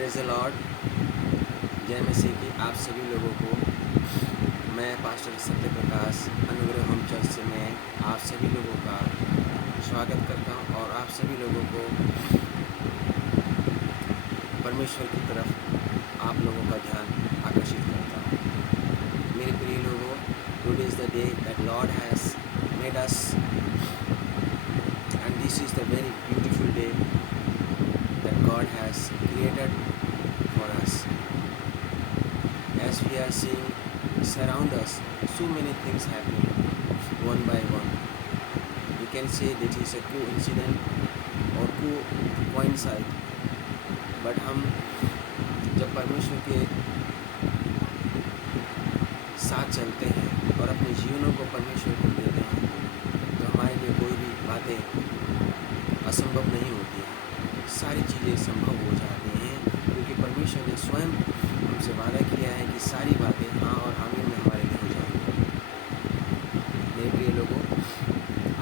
Praise the Lord. जय मसीह की आप सभी लोगों को मैं पास्टर सत्य प्रकाश अनुग्रह होम चर्च से मैं आप सभी लोगों का स्वागत करता हूं और आप सभी लोगों को परमेश्वर की तरफ आप लोगों का ध्यान आकर्षित करता हूं। मेरे प्रिय लोगों, today is the day that Lord has made us and this is the very beautiful day that God has created for us. As we are seeing surround us, so many things happening one by one. We can say that is a coincidence or coincide. But हम जब परमेश्वर के साथ चलते हैं और अपने जीवनों को परमेश्वर को देते हैं तो हमारे लिए कोई भी बातें असंभव नहीं होती हैं। सारी चीज़ें संभव हो जाती हैं क्योंकि परमेश्वर ने स्वयं हमसे वादा किया है कि सारी बातें हाँ और आमीन में हमारे लिए हो जाएंगी। मेरे प्रिय लोगों,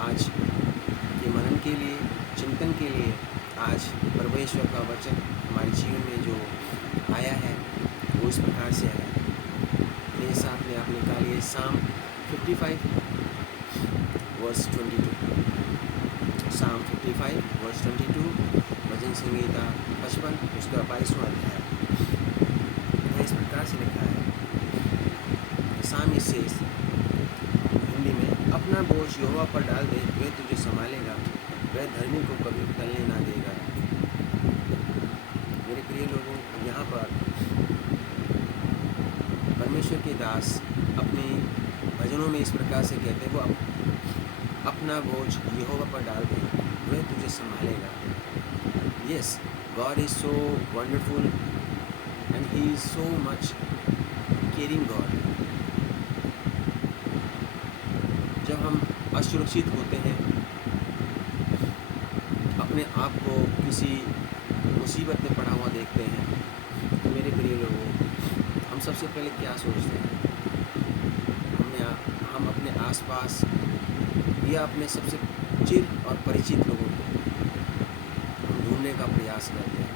आज के मनन के लिए, चिंतन के लिए आज परमेश्वर का वचन हमारे जीवन में जो आया है वो इस प्रकार से है। मेरे साथ में आप निकालिए साम 55 वर्स 22। साम 55 वर्स 22, भजन संगीता 55 उसका 22वां अध्याय। इस प्रकार से लिखा है, साम इससे हिंदी में, अपना बोझ यहोवा पर डाल दे, वह तुझे संभालेगा, वह धर्मी को कभी टलने ना देगा। मेरे प्रिय लोगों, यहाँ पर परमेश्वर के दास अपने भजनों में इस प्रकार से कहते हैं, वो अपना बोझ यहोवा पर डाल दे, वह तुझे संभालेगा। Yes, God is so wonderful and He is so much caring God. जब हम असुरक्षित होते हैं, अपने आप को किसी मुसीबत में पड़ा हुआ देखते हैं, तो मेरे प्रिय लोगों, हम सबसे पहले क्या सोचते हैं? हम अपने आसपास या अपने सबसे चिर और परिचित लोगों को ढूंढने का प्रयास करते हैं।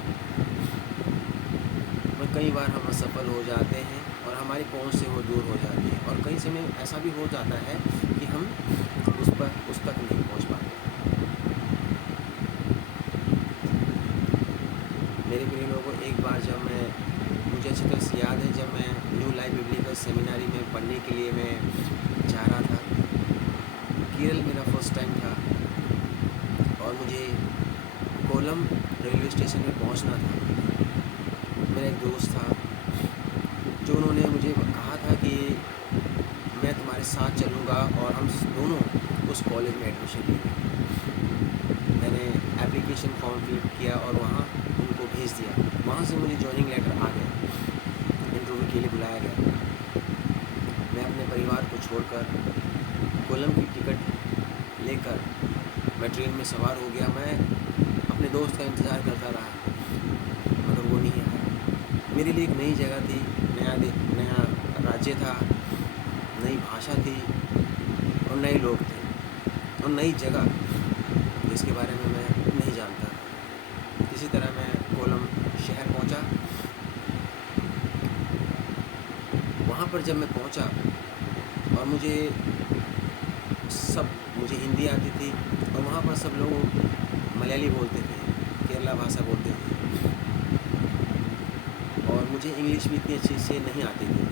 और कई बार हम असफल हो जाते हैं और हमारी पहुंच से वो दूर हो जाती है और कई समय ऐसा भी हो जाता है कि हम उस तक नहीं पहुंच पाते। मेरे प्रिय लोगों, एक बार जब मुझे अच्छी तरह से याद है, जब मैं न्यू लाइफ बिब्लिकल सेमिनारी में पढ़ने के लिए मैं जा रहा था। केरल मेरा फर्स्ट टाइम था और मुझे कोलम रेलवे स्टेशन में पहुंचना था। मेरा एक दोस्त था जो उन्होंने मुझे कहा था कि मैं तुम्हारे साथ चलूँगा और हम दोनों उस कॉलेज में एडमिशन लेंगे। मैंने एप्लीकेशन फॉर्म फिल किया और वहाँ उनको भेज दिया। वहाँ से मुझे जॉइनिंग लेटर आ गया, इंटरव्यू के लिए बुलाया गया। मैं अपने परिवार को छोड़कर कोलम की टिकट लेकर मैं ट्रेन में सवार हो गया। मैं अपने दोस्त का इंतज़ार करता रहा मगर वो नहीं आया। मेरे लिए एक नई जगह थी, नया राज्य था, नई भाषा थी और नए लोग थे और नई जगह जिसके बारे में मैं नहीं जानता था। इसी तरह मैं कोलम शहर पहुंचा। वहाँ पर जब मैं पहुंचा और मुझे हिंदी आती थी और वहाँ पर सब लोग मलयाली बोलते थे, केरला भाषा बोलते थे और मुझे इंग्लिश भी इतनी अच्छी से नहीं आती थी।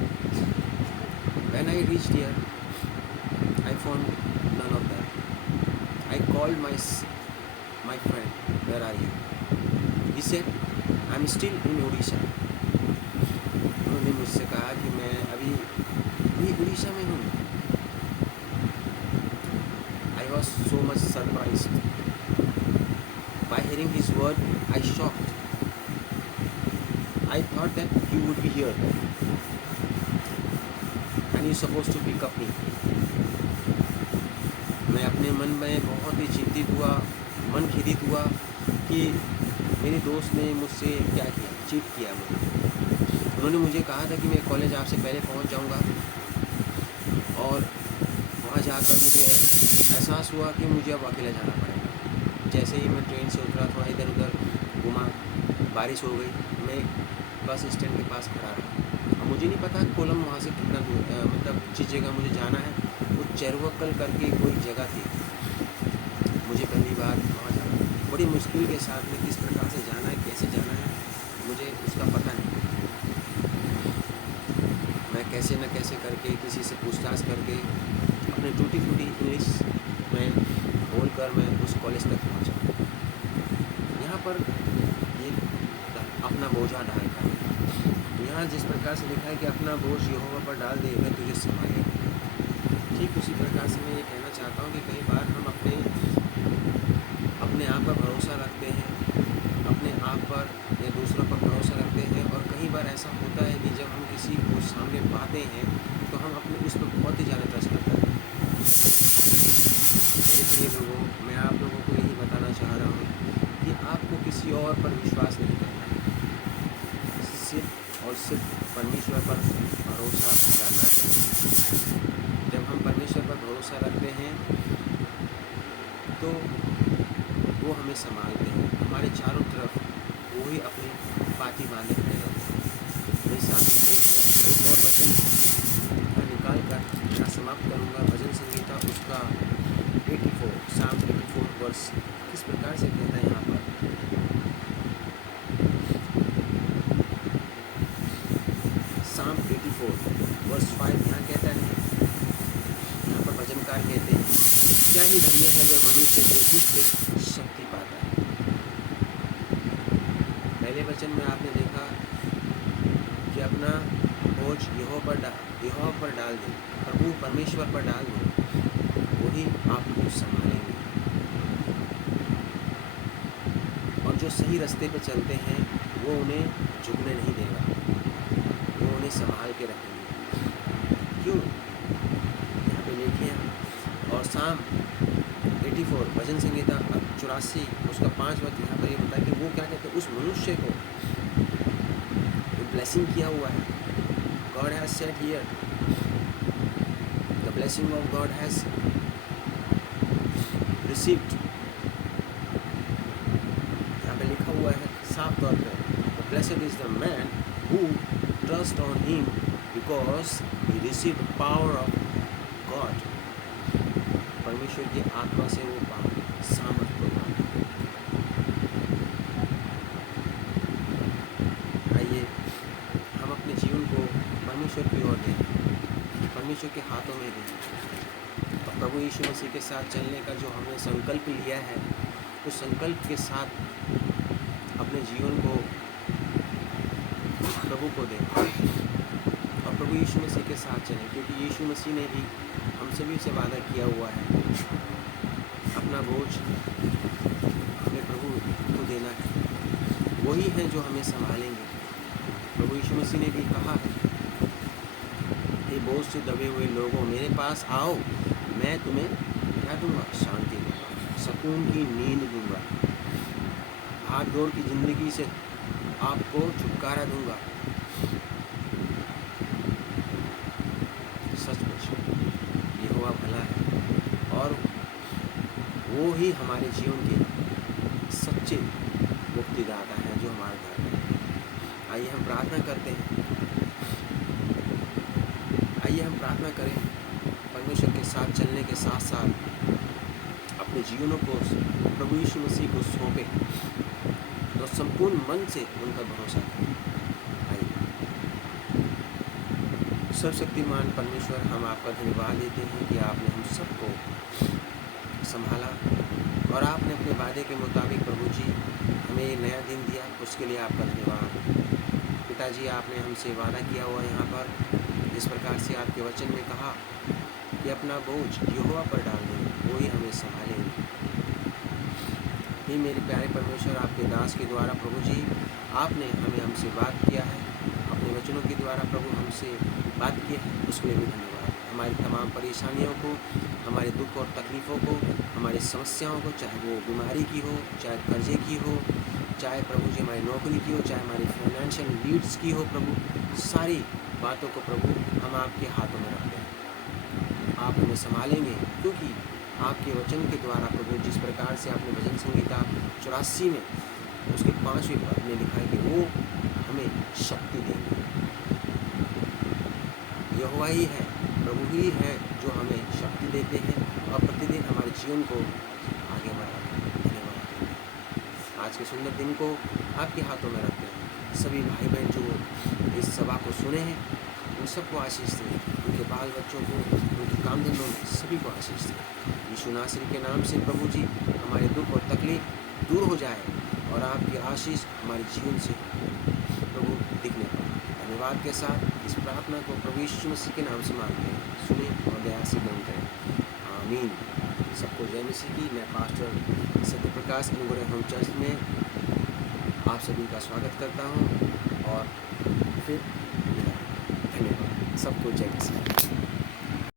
When I reached here, I found none of that. I called my friend, where are you? He said, I'm still in Odisha. उन्होंने मुझसे कहा कि मैं अभी उड़ीसा में हूँ। I was so much surprised. By hearing his word, I shocked. I thought that he would be here and he's supposed to pick up me. मैं अपने मन में बहुत ही चिंतित हुआ, मन खिदित हुआ कि मेरे दोस्त ने मुझसे क्या किया, चीट किया मुझे। उन्होंने मुझे कहा था कि मैं कॉलेज आपसे पहले पहुंच जाऊंगा और वहाँ जाकर मुझे एहसास हुआ कि मुझे अब अकेला जाना पड़ेगा। जैसे ही मैं ट्रेन से उतरा, थोड़ा इधर उधर घूमा, बारिश हो गई, मैं बस स्टैंड के पास खड़ा रहा। अब मुझे नहीं पता कोलम वहाँ से कितना दूर मतलब जिस जगह मुझे जाना है वो चेरुवक्कल करके कोई जगह थी। मुझे पहली बार वहाँ जाना, बड़ी मुश्किल के साथ में किस प्रकार से जाना है, कैसे जाना है, मुझे उसका पता नहीं। मैं कैसे न कैसे करके किसी से पूछताछ करके अपने टूटी फूटी इंग्लिश में बोलकर मैं उस कॉलेज तक पहुँचा। यहाँ पर ये अपना बोझा डालकर, यहाँ जिस प्रकार से लिखा है कि अपना बोझ यहोवा पर डाल दे, मैं तुझे संभालेगा। ठीक उसी प्रकार से मैं ये कहना चाहता हूँ कि कई बार हम अपने आप पर भरोसा रखते हैं, अपने आप पर या दूसरों पर भरोसा रखते हैं, और कई बार ऐसा होता है कि जब हम किसी को सामने पाते हैं तो हम अपने उस पर बहुत ही ज़्यादा ट्रस्ट करते हैं। मेरे प्रिय लोगों, मैं आप लोगों को यही बताना चाह रहा हूँ कि आपको किसी और पर विश्वास नहीं करना है, सिर्फ और सिर्फ परमेश्वर पर भरोसा करना है। जब हम परमेश्वर पर भरोसा रखते हैं तो वो हमें संभालते हैं, हमारे चारों तरफ वो ही अपनी पाती बांधे खड़े रहते हैं। मेरे साथ एक और वचन निकाल कर मैं समाप्त करूँगा। भजन संगीता उसका 84 Psalm 84 वर्स किस प्रकार से कहता है यहाँ पर, Psalm 84 वर्स 5 यहाँ कहता है, यहाँ पर भजनकार कहते हैं, क्या ही धन्य है वह मनुष्य जो तुझसे शक्ति पाता है। पहले वचन में आपने देखा कि अपना बोझ यहोवा पर डाल दे, प्रभु परमेश्वर पर डाल दो, वही आपको संभालेंगे। और जो सही रास्ते पे चलते हैं वो उन्हें झुकने नहीं देगा, वो उन्हें संभाल के रखेंगे। क्यों? यहाँ पे देखिए, और Psalm 84 भजन संगीता 84 उसका 5 वक्त यहाँ पर ये बताया कि वो क्या कहते हैं, उस मनुष्य को ब्लेसिंग किया हुआ है। God has said here, the blessing of God has received, यहाँ पे लिखा हुआ है साफ तौर पे, the blessed is the man who trusts on him because he received the power of God। परमेश्वर की आत्मा से वो सामर्थ को पाते। आइए हम अपने जीवन को परमेश्वर की ओर दें, परमेश्वर के हाथों में दें, और प्रभु यीशु मसीह के साथ चलने का जो हमने संकल्प लिया है उस संकल्प के साथ अपने जीवन को प्रभु को दें और प्रभु यीशु मसीह के साथ चलें, क्योंकि यीशु मसीह ने भी हम सभी से वादा किया हुआ है, अपना बोझ हमें प्रभु को देना है, वही है जो हमें संभालेंगे। प्रभु यीशु मसीह ने भी कहा है, हे बोझ से दबे हुए लोगों मेरे पास आओ, मैं तुम्हें क्या दूंगा, शांति दूंगा, सुकून की नींद दूंगा, भाग दौड़ की ज़िंदगी से आपको छुटकारा दूंगा। सचमुच यहोवा भला है और वो ही हमारे जीवन के सच्चे मुक्तिदाता है जो हमारे घर में। आइए हम प्रार्थना करते हैं, आइए हम प्रार्थना करें, परमेश्वर के साथ चलने के साथ साथ अपने जीवनों को प्रभु यीशु मसीह को सौंपें तो संपूर्ण मन से उनका भरोसा करें। आइए। सर्वशक्तिमान परमेश्वर, हम आपका धन्यवाद देते हैं कि आपने हम सबको संभाला और आपने अपने वादे के मुताबिक प्रभु जी हमें ये नया दिन दिया, उसके लिए आपका धन्यवाद। पिताजी, आपने हमसे वादा किया हुआ यहाँ पर जिस प्रकार से आपके वचन में कहा कि अपना बोझ यहोवा पर डाल दें, वो ही हमें संभालेंगे। हे मेरे प्यारे परमेश्वर, आपके दास के द्वारा प्रभु जी आपने हमें हमसे बात किया है, अपने वचनों के द्वारा प्रभु हमसे बात की है, उसके लिए भी धन्यवाद। हमारी तमाम परेशानियों को, हमारे दुख और तकलीफ़ों को, हमारी समस्याओं को, चाहे वो बीमारी की हो, चाहे कर्जे की हो, चाहे प्रभु जी हमारी नौकरी की हो, चाहे हमारी फाइनेंशियल नीड्स की हो, प्रभु सारी बातों को प्रभु हम आपके हाथों में रखते हैं। आप हमें संभालेंगे, क्योंकि आपके वचन के द्वारा प्रभु जिस प्रकार से आपने भजन संगीता 84 में उसके 5वें पद में लिखा है कि वो हमें शक्ति देंगे। यहोवा ही है, प्रभु ही है जो हमें शक्ति देते हैं और प्रतिदिन हमारे जीवन को आगे बढ़ाते हैं। धन्यवाद। आज के सुंदर दिन को आपके हाथों में रखते हैं। सभी भाई बहन जो इस सभा को सुने हैं उन सबको आशीष दें, उनके बाल बच्चों को, उनके काम धंधों में सभी को आशीष दें। यीशु नासरी के नाम से प्रभु जी हमारे दुख और तकलीफ दूर हो जाए और आपकी आशीष हमारे जीवन से प्रभु दिखने पाए। धन्यवाद के साथ इस प्रार्थना को प्रभु यीशु मसीह के नाम से मांगते हैं, सुने और दया से ग्रहण करें। आमीन। सबको जय मसीह की। मैं पास्टर सत्यप्रकाश अनुग्रह होम चर्च में आप सभी का स्वागत करता हूं और फिर धन्यवाद। सबको जय मसीह।